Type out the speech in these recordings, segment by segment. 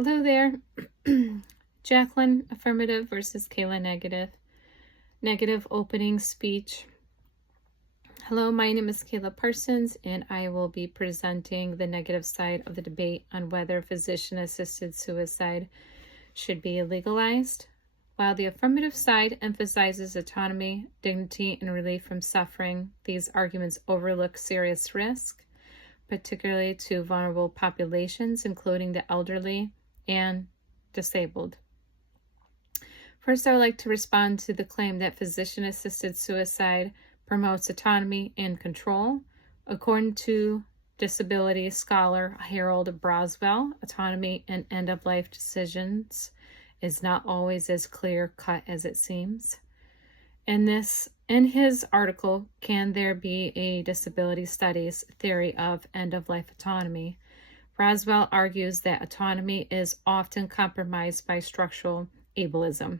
Hello there. Jacqueline, affirmative versus Kayla, negative. Negative opening speech. Hello, my name is Kayla Parsons, and I will be presenting the negative side of the debate on whether physician-assisted suicide should be legalized. While the affirmative side emphasizes autonomy, dignity, and relief from suffering, these arguments overlook serious risk, particularly to vulnerable populations, including the elderly and disabled. First, I would like to respond to the claim that physician-assisted suicide promotes autonomy and control. According to disability scholar Harold Braswell, autonomy in end-of-life decisions is not always as clear-cut as it seems. In his article, Can There Be a Disability Studies Theory of End-of-Life Autonomy?, Braswell argues that autonomy is often compromised by structural ableism,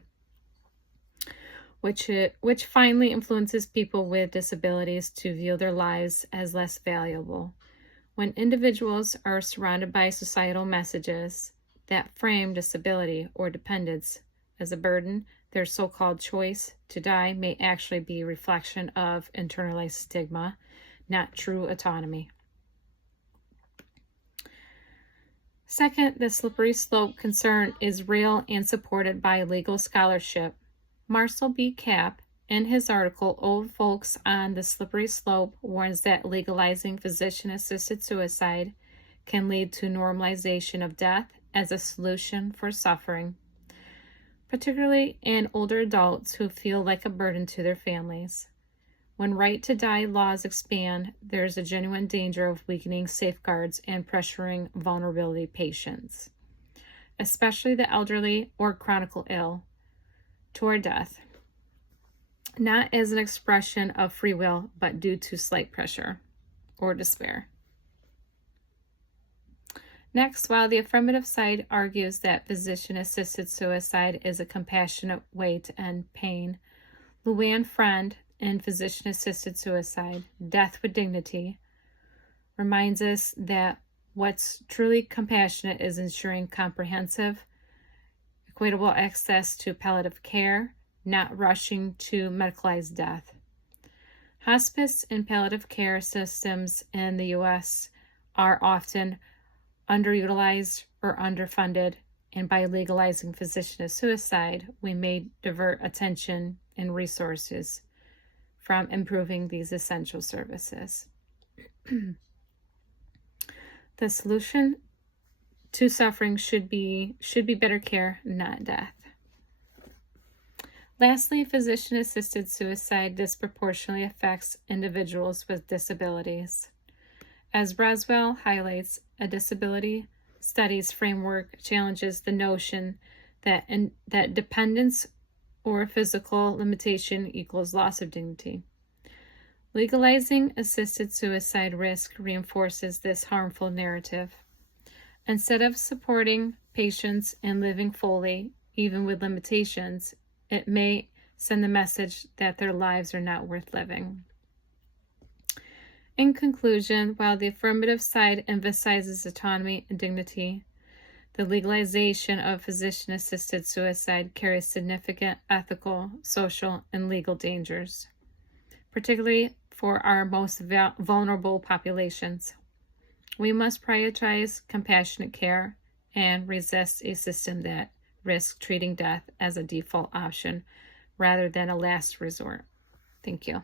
which finally influences people with disabilities to view their lives as less valuable. When individuals are surrounded by societal messages that frame disability or dependence as a burden, their so-called choice to die may actually be a reflection of internalized stigma, not true autonomy. Second, the slippery slope concern is real and supported by legal scholarship. Marcel B. Kapp, in his article, Old Folks on the Slippery Slope, warns that legalizing physician-assisted suicide can lead to normalization of death as a solution for suffering, particularly in older adults who feel like a burden to their families. When right-to-die laws expand, there is a genuine danger of weakening safeguards and pressuring vulnerability patients, especially the elderly or chronically ill, toward death, not as an expression of free will, but due to slight pressure or despair. Next, while the affirmative side argues that physician-assisted suicide is a compassionate way to end pain, Luann Friend, in Physician-Assisted Suicide, Death with Dignity, reminds us that what's truly compassionate is ensuring comprehensive, equitable access to palliative care, not rushing to medicalize death. Hospice and palliative care systems in the U.S. are often underutilized or underfunded, and by legalizing physician suicide, we may divert attention and resources from improving these essential services. The solution to suffering should be better care, not death. Lastly, physician-assisted suicide disproportionately affects individuals with disabilities. As Braswell highlights, a disability studies framework challenges the notion that dependence or physical limitation equals loss of dignity. Legalizing assisted suicide risk reinforces this harmful narrative. Instead of supporting patients and living fully, even with limitations, it may send the message that their lives are not worth living. In conclusion, while the affirmative side emphasizes autonomy and dignity, the legalization of physician-assisted suicide carries significant ethical, social, and legal dangers, particularly for our most vulnerable populations. We must prioritize compassionate care and resist a system that risks treating death as a default option rather than a last resort. Thank you.